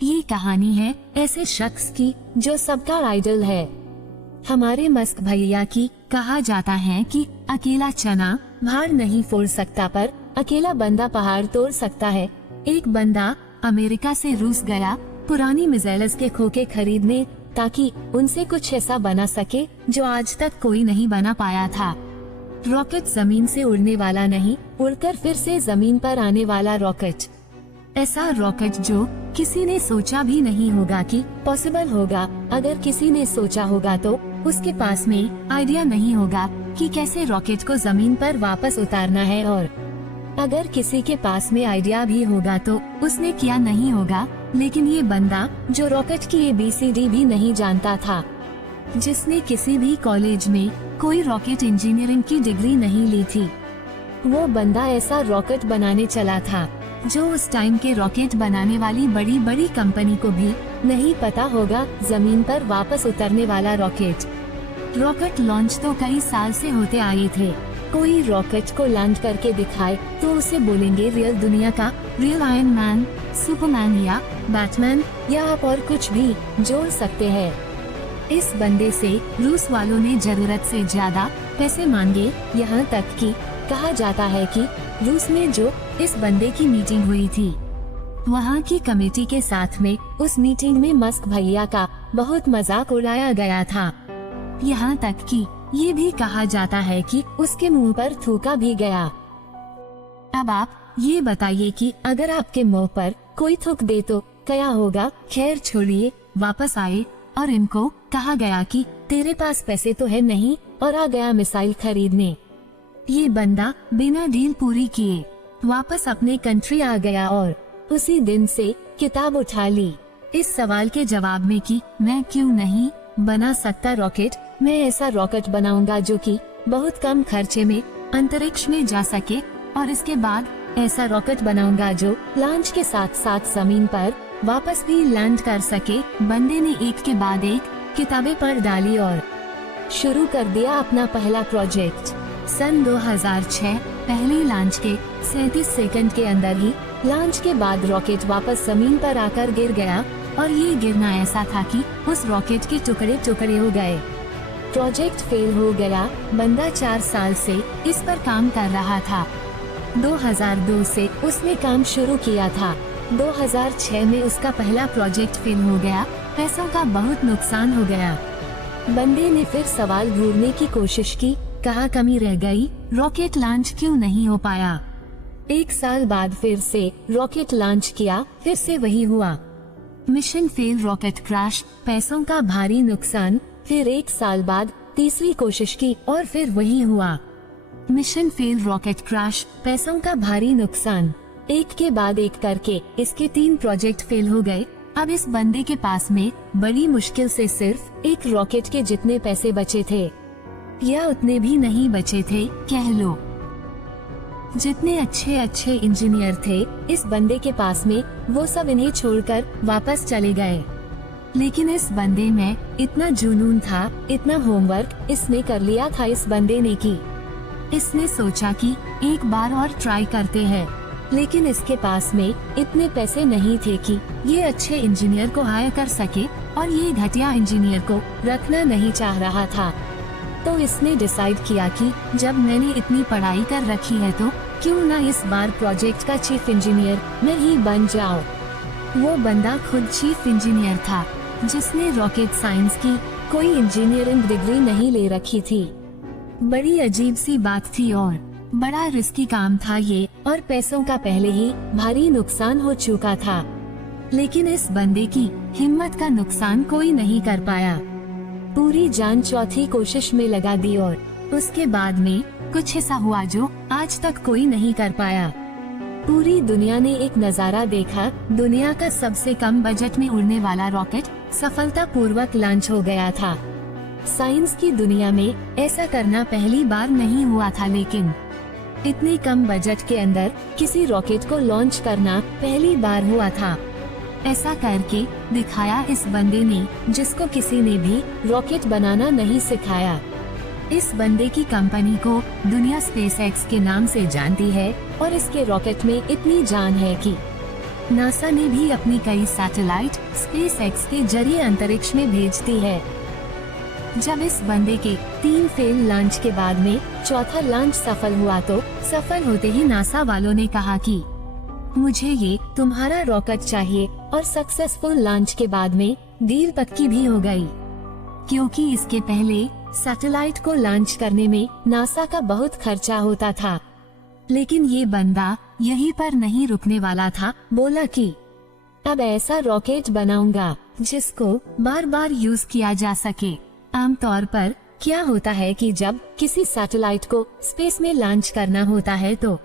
ये कहानी है ऐसे शख्स की जो सबका आइडल है, हमारे मस्क भैया की। कहा जाता है कि अकेला चना भार नहीं फोड़ सकता, पर अकेला बंदा पहाड़ तोड़ सकता है। एक बंदा अमेरिका से रूस गया पुरानी मिसाइल्स के खोखे खरीदने, ताकि उनसे कुछ ऐसा बना सके जो आज तक कोई नहीं बना पाया था। रॉकेट जमीन से उड़ने वाला नहीं, उड़कर फिर से जमीन पर आने वाला रॉकेट। ऐसा रॉकेट जो किसी ने सोचा भी नहीं होगा कि पॉसिबल होगा। अगर किसी ने सोचा होगा तो उसके पास में आइडिया नहीं होगा कि कैसे रॉकेट को जमीन पर वापस उतारना है, और अगर किसी के पास में आइडिया भी होगा तो उसने किया नहीं होगा। लेकिन ये बंदा जो रॉकेट की ABCD भी नहीं जानता था, जिसने किसी भी कॉलेज में कोई रॉकेट इंजीनियरिंग की डिग्री नहीं ली थी, वो बंदा ऐसा रॉकेट बनाने चला था जो उस टाइम के रॉकेट बनाने वाली बड़ी बड़ी कंपनी को भी नहीं पता होगा। जमीन पर वापस उतरने वाला रॉकेट लॉन्च तो कई साल से होते आए थे। कोई रॉकेट को लैंड करके दिखाए तो उसे बोलेंगे रियल दुनिया का रियल आयरन मैन, सुपरमैन या बैटमैन, या आप और कुछ भी जोड़ सकते हैं। इस बंदे से रूस वालों ने जरूरत से ज्यादा पैसे मांगे, यहाँ तक कि कहा जाता है कि रूस में जो इस बंदे की मीटिंग हुई थी, वहाँ की कमेटी के साथ में उस मीटिंग में मस्क भैया का बहुत मजाक उड़ाया गया था। यहाँ तक कि ये भी कहा जाता है कि उसके मुंह पर थूका भी गया। अब आप ये बताइए कि अगर आपके मुंह पर कोई थूक दे तो क्या होगा। खैर छोड़िए, वापस आए और इनको कहा गया कि तेरे पास पैसे तो है नहीं, और आ गया मिसाइल खरीदने। ये बंदा बिना डील पूरी किए वापस अपने कंट्री आ गया और उसी दिन से किताब उठा ली इस सवाल के जवाब में कि मैं क्यों नहीं बना सकता रॉकेट। मैं ऐसा रॉकेट बनाऊंगा जो कि बहुत कम खर्चे में अंतरिक्ष में जा सके, और इसके बाद ऐसा रॉकेट बनाऊंगा जो लॉन्च के साथ साथ जमीन पर वापस भी लैंड कर सके। बंदे ने एक के बाद एक किताबें पढ़ डाली और शुरू कर दिया अपना पहला प्रोजेक्ट। सन 2006 पहले लॉन्च के 37 सेकंड के अंदर ही लॉन्च के बाद रॉकेट वापस जमीन पर आकर गिर गया, और ये गिरना ऐसा था कि उस रॉकेट के टुकड़े टुकड़े हो गए। प्रोजेक्ट फेल हो गया। बंदा 4 साल से इस पर काम कर रहा था। 2002 से उसने काम शुरू किया था। 2006 में उसका पहला प्रोजेक्ट फेल हो गया, पैसों का बहुत नुकसान हो गया। बंदे ने फिर सवाल ढूंढने की कोशिश की, कहाँ कमी रह गई, रॉकेट लॉन्च क्यों नहीं हो पाया। 1 साल बाद फिर से रॉकेट लॉन्च किया, फिर से वही हुआ। मिशन फेल, रॉकेट क्रैश, पैसों का भारी नुकसान। फिर 1 साल बाद तीसरी कोशिश की और फिर वही हुआ। मिशन फेल, रॉकेट क्रैश, पैसों का भारी नुकसान। एक के बाद एक करके इसके 3 प्रोजेक्ट फेल हो गए। अब इस बंदे के पास में बड़ी मुश्किल से सिर्फ एक रॉकेट के जितने पैसे बचे थे, या उतने भी नहीं बचे थे कह लो। जितने अच्छे अच्छे इंजीनियर थे इस बंदे के पास में, वो सब इन्हें छोड़कर वापस चले गए। लेकिन इस बंदे में इतना जुनून था, इतना होमवर्क इसने कर लिया था इस बंदे ने कि इसने सोचा कि एक बार और ट्राई करते हैं। लेकिन इसके पास में इतने पैसे नहीं थे कि ये अच्छे इंजीनियर को हायर कर सके, और ये घटिया इंजीनियर को रखना नहीं चाह रहा था। तो इसने डिसाइड किया कि जब मैंने इतनी पढ़ाई कर रखी है तो क्यों ना इस बार प्रोजेक्ट का चीफ इंजीनियर मैं ही बन जाऊं। वो बंदा खुद चीफ इंजीनियर था, जिसने रॉकेट साइंस की कोई इंजीनियरिंग डिग्री नहीं ले रखी थी। बड़ी अजीब सी बात थी और बड़ा रिस्की काम था ये, और पैसों का पहले ही भारी नुकसान हो चुका था। लेकिन इस बंदे की हिम्मत का नुकसान कोई नहीं कर पाया। पूरी जान चौथी कोशिश में लगा दी, और उसके बाद में कुछ ऐसा हुआ जो आज तक कोई नहीं कर पाया। पूरी दुनिया ने एक नजारा देखा। दुनिया का सबसे कम बजट में उड़ने वाला रॉकेट सफलतापूर्वक लॉन्च हो गया था। साइंस की दुनिया में ऐसा करना पहली बार नहीं हुआ था, लेकिन इतने कम बजट के अंदर किसी रॉकेट को लॉन्च करना पहली बार हुआ था। ऐसा करके दिखाया इस बंदे ने, जिसको किसी ने भी रॉकेट बनाना नहीं सिखाया। इस बंदे की कंपनी को दुनिया SpaceX के नाम से जानती है, और इसके रॉकेट में इतनी जान है कि नासा ने भी अपनी कई सैटेलाइट स्पेसएक्स के जरिए अंतरिक्ष में भेज दी है। जब इस बंदे के 3 फेल लॉन्च के बाद में चौथा लॉन्च सफल हुआ तो सफल होते ही नासा वालों ने कहा कि मुझे ये तुम्हारा रॉकेट चाहिए, और सक्सेसफुल लॉन्च के बाद में डील पक्की भी हो गई, क्योंकि इसके पहले सैटेलाइट को लॉन्च करने में नासा का बहुत खर्चा होता था। लेकिन ये बंदा यहीं पर नहीं रुकने वाला था। बोला कि अब ऐसा रॉकेट बनाऊंगा जिसको बार बार यूज किया जा सके। आमतौर पर क्या होता है कि जब किसी सैटेलाइट को स्पेस में लॉन्च करना होता है तो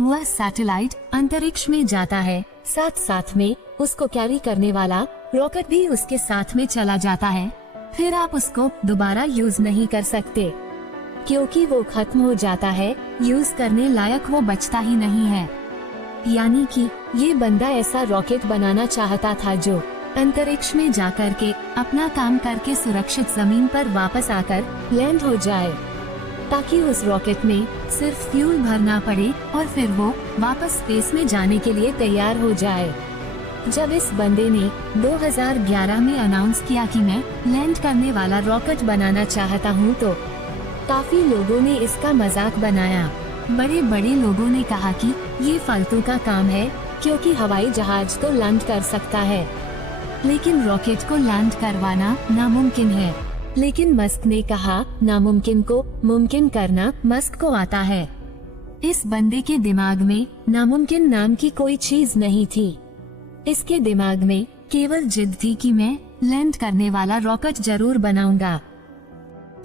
वह सैटेलाइट अंतरिक्ष में जाता है, साथ साथ में उसको कैरी करने वाला रॉकेट भी उसके साथ में चला जाता है। फिर आप उसको दोबारा यूज नहीं कर सकते, क्योंकि वो खत्म हो जाता है, यूज करने लायक वो बचता ही नहीं है। यानी कि ये बंदा ऐसा रॉकेट बनाना चाहता था जो अंतरिक्ष में जाकर के अपना काम करके सुरक्षित जमीन पर वापस आकर लैंड हो जाए, ताकि उस रॉकेट में सिर्फ फ्यूल भरना पड़े और फिर वो वापस स्पेस में जाने के लिए तैयार हो जाए। जब इस बंदे ने 2011 में अनाउंस किया कि मैं लैंड करने वाला रॉकेट बनाना चाहता हूँ तो काफी लोगों ने इसका मजाक बनाया। बड़े बड़े लोगों ने कहा कि ये फालतू का काम है, क्योंकि हवाई जहाज तो लैंड कर सकता है, लेकिन रॉकेट को लैंड करवाना नामुमकिन है। लेकिन मस्क ने कहा नामुमकिन को मुमकिन करना मस्क को आता है। इस बंदे के दिमाग में नामुमकिन नाम की कोई चीज नहीं थी। इसके दिमाग में केवल जिद थी कि मैं लैंड करने वाला रॉकेट जरूर बनाऊंगा,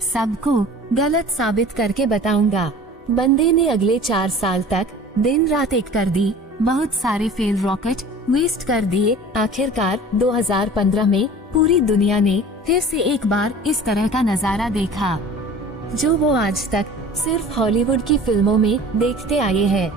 सबको गलत साबित करके बताऊंगा। बंदे ने अगले 4 साल तक दिन रात एक कर दी, बहुत सारे फेल रॉकेट वेस्ट कर दिए। आखिरकार 2015 में पूरी दुनिया ने फिर से एक बार इस तरह का नजारा देखा, जो वो आज तक सिर्फ हॉलीवुड की फिल्मों में देखते आए हैं।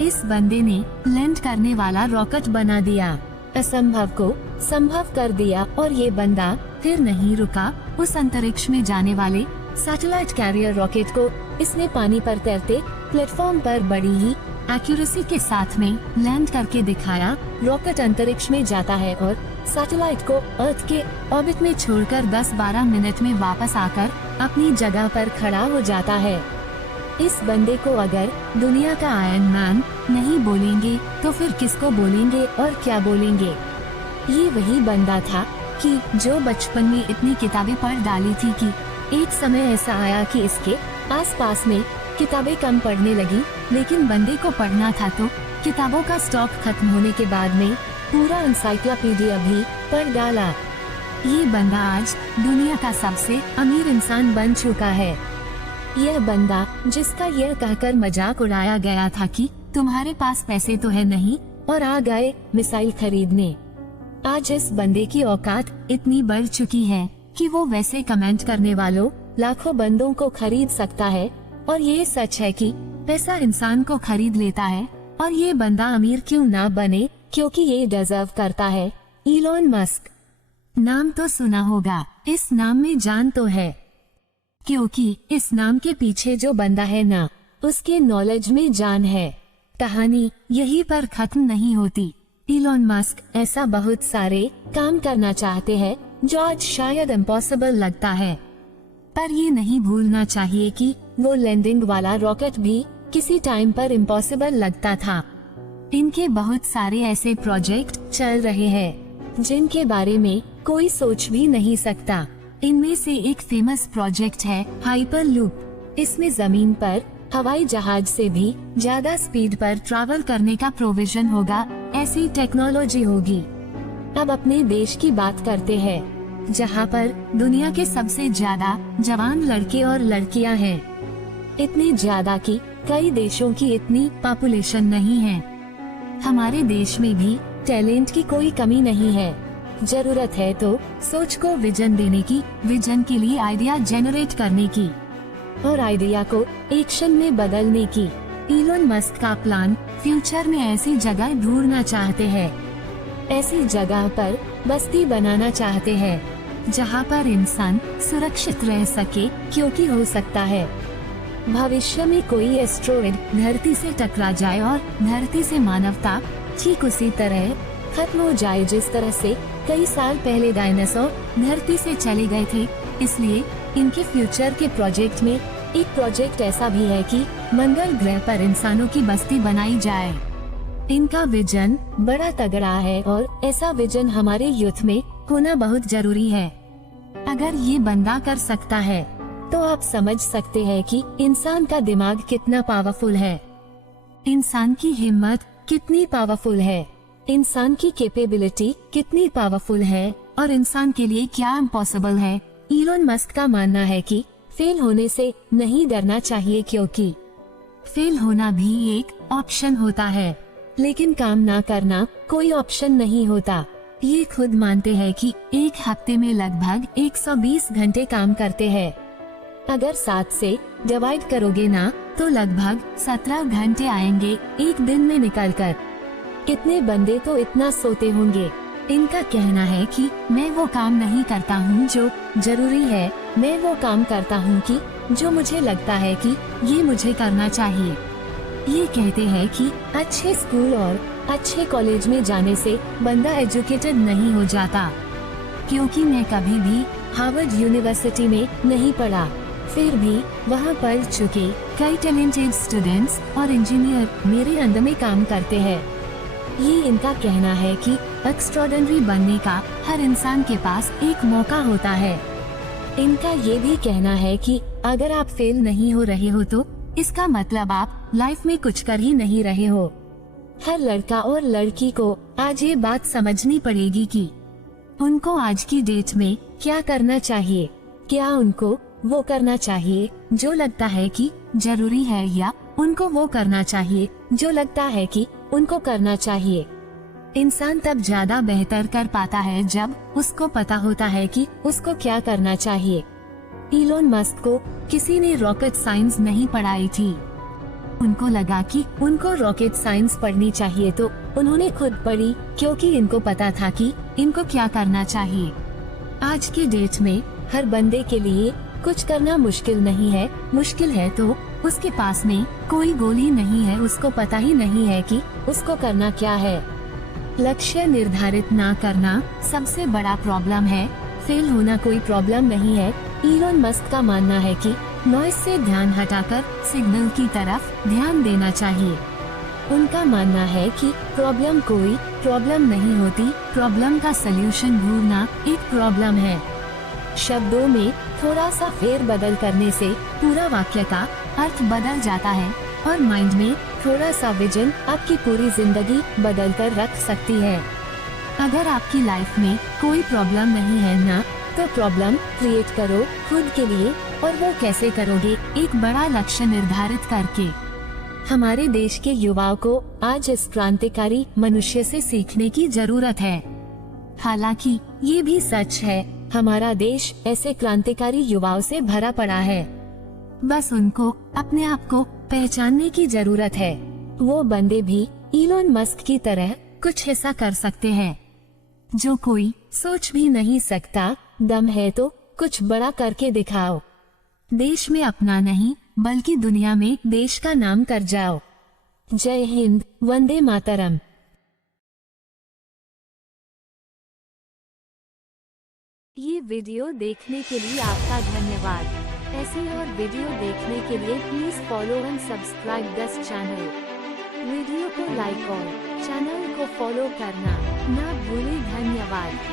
इस बंदे ने लैंड करने वाला रॉकेट बना दिया, असंभव को संभव कर दिया, और ये बंदा फिर नहीं रुका। उस अंतरिक्ष में जाने वाले सैटेलाइट कैरियर रॉकेट को इसने पानी पर तैरते प्लेटफॉर्म पर बड़ी ही एक्यूरेसी के साथ में लैंड करके दिखाया। रॉकेट अंतरिक्ष में जाता है और सैटेलाइट को अर्थ के ऑर्बिट में छोड़कर 10-12 मिनट में वापस आकर अपनी जगह पर खड़ा हो जाता है। इस बंदे को अगर दुनिया का आयरन मैन नहीं बोलेंगे तो फिर किसको बोलेंगे और क्या बोलेंगे? ये वही बंदा था कि जो बचपन में इतनी किताबें पढ़ डाली थी कि एक समय ऐसा आया कि इसके आसपास में किताबें कम पढ़ने लगी, लेकिन बंदे को पढ़ना था तो किताबों का स्टॉक खत्म होने के बाद में पूरा एनसाइक्लोपीडिया भी पढ़ डाला। ये बंदा आज दुनिया का सबसे अमीर इंसान बन चुका है। यह बंदा जिसका यह कहकर मजाक उड़ाया गया था कि तुम्हारे पास पैसे तो है नहीं और आ गए मिसाइल खरीदने, आज इस बंदे की औकात इतनी बढ़ चुकी है कि वो वैसे कमेंट करने वालों लाखों बंदों को खरीद सकता है। और ये सच है कि पैसा इंसान को खरीद लेता है, और ये बंदा अमीर क्यों ना बने, क्योंकि ये डिजर्व करता है। इलॉन मस्क नाम तो सुना होगा, इस नाम में जान तो है, क्योंकि इस नाम के पीछे जो बंदा है ना, उसके नॉलेज में जान है। कहानी यहीं पर खत्म नहीं होती। इलॉन मस्क ऐसा बहुत सारे काम करना चाहते हैं जो आज शायद इम्पॉसिबल लगता है, पर ये नहीं भूलना चाहिए कि वो लैंडिंग वाला रॉकेट भी किसी टाइम पर इम्पॉसिबल लगता था। इनके बहुत सारे ऐसे प्रोजेक्ट चल रहे हैं जिनके बारे में कोई सोच भी नहीं सकता। इनमें से एक फेमस प्रोजेक्ट है हाइपर लूप। इसमें जमीन पर हवाई जहाज से भी ज्यादा स्पीड पर ट्रैवल करने का प्रोविजन होगा, ऐसी टेक्नोलॉजी होगी। अब अपने देश की बात करते हैं, जहां पर दुनिया के सबसे ज्यादा जवान लड़के और लड़कियां हैं। इतने ज्यादा कि कई देशों की इतनी पॉपुलेशन नहीं है। हमारे देश में भी टैलेंट की कोई कमी नहीं है। जरूरत है तो सोच को विजन देने की, विजन के लिए आइडिया जनरेट करने की, और आइडिया को एक्शन में बदलने की। इलॉन मस्क का प्लान फ्यूचर में ऐसी जगह ढूंढना चाहते हैं, ऐसी जगह पर बस्ती बनाना चाहते हैं जहां पर इंसान सुरक्षित रह सके, क्योंकि हो सकता है भविष्य में कोई एस्ट्रॉयड धरती से टकरा जाए और धरती से मानवता ठीक उसी तरह खत्म हो जाए जिस तरह से कई साल पहले डायनासोर धरती से चले गए थे। इसलिए इनके फ्यूचर के प्रोजेक्ट में एक प्रोजेक्ट ऐसा भी है कि मंगल ग्रह पर इंसानों की बस्ती बनाई जाए। इनका विजन बड़ा तगड़ा है और ऐसा विजन हमारे यूथ में होना बहुत जरूरी है। अगर ये बंदा कर सकता है तो आप समझ सकते हैं कि इंसान का दिमाग कितना पावरफुल है, इंसान की हिम्मत कितनी पावरफुल है, इंसान की कैपेबिलिटी कितनी पावरफुल है और इंसान के लिए क्या इम्पॉसिबल है। इलोन मस्क का मानना है कि फेल होने से नहीं डरना चाहिए, क्योंकि फेल होना भी एक ऑप्शन होता है, लेकिन काम ना करना कोई ऑप्शन नहीं होता। ये खुद मानते हैं कि एक हफ्ते में लगभग 120 घंटे काम करते हैं। अगर 7 से डिवाइड करोगे ना तो लगभग 17 घंटे आएंगे एक दिन में निकलकर। कितने बंदे तो इतना सोते होंगे। इनका कहना है कि मैं वो काम नहीं करता हूँ जो जरूरी है, मैं वो काम करता हूँ कि जो मुझे लगता है कि ये मुझे करना चाहिए। ये कहते हैं कि अच्छे स्कूल और अच्छे कॉलेज में जाने से बंदा एजुकेटेड नहीं हो जाता, क्योंकि मैं कभी भी हार्वर्ड यूनिवर्सिटी में नहीं पढ़ा, फिर भी वहाँ पढ़ चुके कई टैलेंटेड स्टूडेंट्स और इंजीनियर मेरे अंडर में काम करते हैं। ये इनका कहना है कि एक्स्ट्राऑर्डिनरी बनने का हर इंसान के पास एक मौका होता है। इनका ये भी कहना है कि अगर आप फेल नहीं हो रहे हो तो इसका मतलब आप लाइफ में कुछ कर ही नहीं रहे हो। हर लड़का और लड़की को आज ये बात समझनी पड़ेगी कि उनको आज की डेट में क्या करना चाहिए। क्या उनको वो करना चाहिए जो लगता है कि जरूरी है, या उनको वो करना चाहिए जो लगता है कि उनको करना चाहिए। इंसान तब ज्यादा बेहतर कर पाता है जब उसको पता होता है कि उसको क्या करना चाहिए। इलोन मस्क को किसी ने रॉकेट साइंस नहीं पढ़ाई थी। उनको लगा कि उनको रॉकेट साइंस पढ़नी चाहिए तो उन्होंने खुद पढ़ी, क्योंकि इनको पता था कि इनको क्या करना चाहिए। आज की डेट में हर बंदे के लिए कुछ करना मुश्किल नहीं है। मुश्किल है तो उसके पास में कोई गोल ही नहीं है, उसको पता ही नहीं है कि उसको करना क्या है। लक्ष्य निर्धारित ना करना सबसे बड़ा प्रॉब्लम है। फेल होना कोई प्रॉब्लम नहीं है। इलोन मस्क का मानना है कि नॉइस से ध्यान हटाकर सिग्नल की तरफ ध्यान देना चाहिए। उनका मानना है कि प्रॉब्लम कोई प्रॉब्लम नहीं होती, प्रॉब्लम का सलूशन ढूंढना एक प्रॉब्लम है। शब्दों में थोड़ा सा फेर बदल करने से पूरा वाक्य का अर्थ बदल जाता है और माइंड में थोड़ा सा विजन आपकी पूरी जिंदगी बदल कर रख सकती है। अगर आपकी लाइफ में कोई प्रॉब्लम नहीं है ना, तो प्रॉब्लम क्रिएट करो खुद के लिए। और वो कैसे करोगे? एक बड़ा लक्ष्य निर्धारित करके। हमारे देश के युवाओं को आज इस क्रांतिकारी मनुष्य से सीखने की जरूरत है। हालांकि ये भी सच है, हमारा देश ऐसे क्रांतिकारी युवाओं से भरा पड़ा है। बस उनको अपने आप को पहचानने की जरूरत है। वो बंदे भी इलोन मस्क की तरह कुछ ऐसा कर सकते हैं जो कोई सोच भी नहीं सकता। दम है तो कुछ बड़ा करके दिखाओ। देश में अपना नहीं बल्कि दुनिया में देश का नाम कर जाओ। जय हिंद, वंदे मातरम। ये वीडियो देखने के लिए आपका धन्यवाद। ऐसे और वीडियो देखने के लिए please follow and subscribe this channel. Video को लाइक और चैनल को फॉलो करना ना भूलें। धन्यवाद।